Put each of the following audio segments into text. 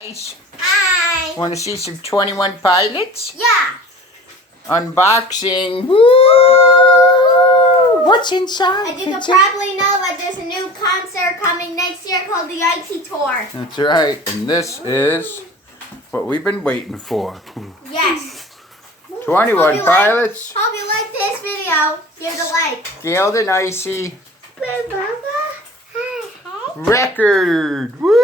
Hi. Want to see some 21 Pilots? Yeah. Unboxing. Woo! What's inside? And you can probably know that there's a new concert coming next year called the IT Tour. That's right. And this is what we've been waiting for. Yes. 21 Pilots. Hope you like this video. Give it a like. Scaled and icy record. Woo!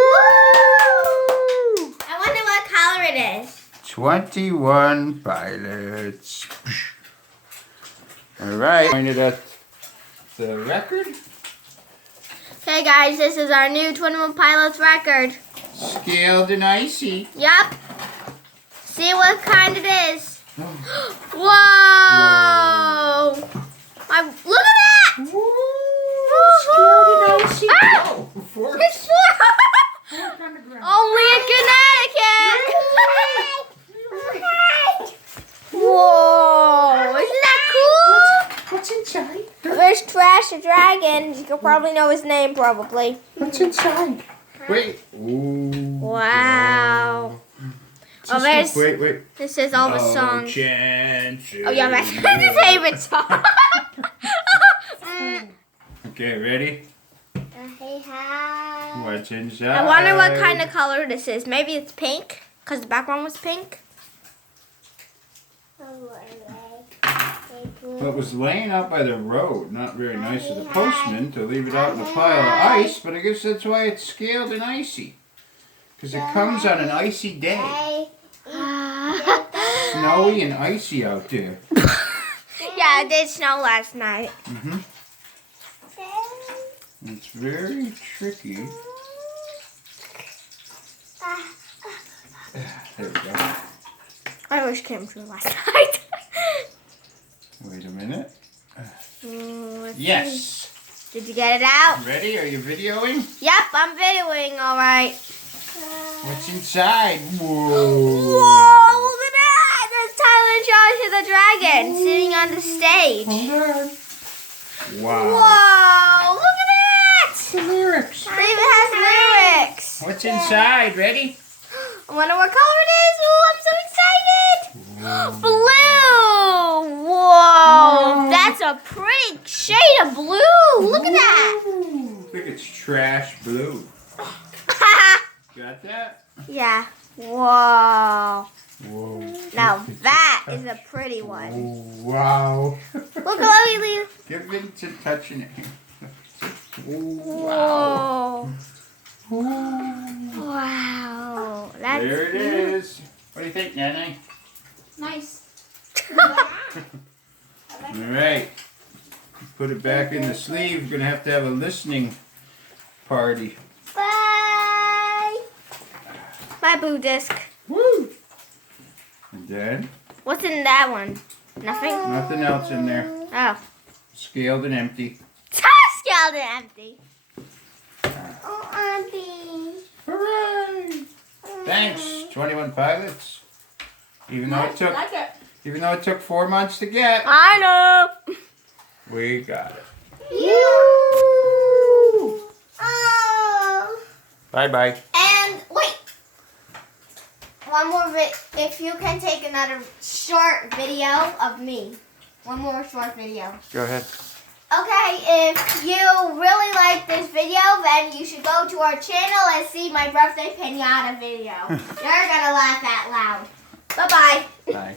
I wonder what color it is. 21 Pilots. All right. Pointed at the record. Okay, guys, this is our new 21 Pilots record. Scaled and icy. Yup. See what kind it is. Whoa! Look at that! Woo! Scaled and icy. Ah! Oh, four. It's four. Only in Connecticut. Whoa! Isn't that cool? What's inside? There's Trash the Dragon. You can probably know his name, probably. What's inside? Wait. Ooh. Wow. Oh, there's. Wait. This is all the songs. Chances. Oh, yeah, that's his favorite song. Okay, ready? What's inside? I wonder what kind of color this is. Maybe it's pink, because the background was pink. Well, it was laying out by the road. Not very nice of the postman to leave it out in a pile of ice, but I guess that's why it's scaled and icy. Because it comes on an icy day. Snowy and icy out there. Yeah, it did snow last night. Mm-hmm. It's very tricky. There we go. I wish came true last night. Wait a minute. Let's Yes. see. Did you get it out? Ready? Are you videoing? Yep, I'm videoing, all right. What's inside? Whoa. Whoa, look at that! There's Tyler and Josh the Dragon sitting on the stage. Hold on. Wow. Whoa, look at that! The lyrics. It even has lyrics. What's inside? Ready? I wonder what color it is. Ooh, I'm so excited. Blue. Whoa, that's a pretty shade of blue. Look at that. I think it's trash blue. Got that? Yeah. Whoa. Whoa. Now that is a pretty one. Oh, wow. Look, let me leave. Give Vincent touching it. Whoa. Wow. Wow. That's There it is. What do you think, Nanny? nice. All right. Put it back in the sleeve. We're going to have a listening party. Bye. My boo disc. Woo! And then? What's in that one? Nothing? Nothing else in there. Oh. Scaled and empty. Scaled and empty. Oh, Auntie. Hooray! Thanks, 21 Pilots. Even though it took 4 months to get, I know. we got it. Oh. Bye-bye. And wait. One more if you can take another short video of me. One more short video. Go ahead. Okay, if you really like this video, then you should go to our channel and see my birthday pinata video. You're gonna laugh out loud. Bye-bye. Bye.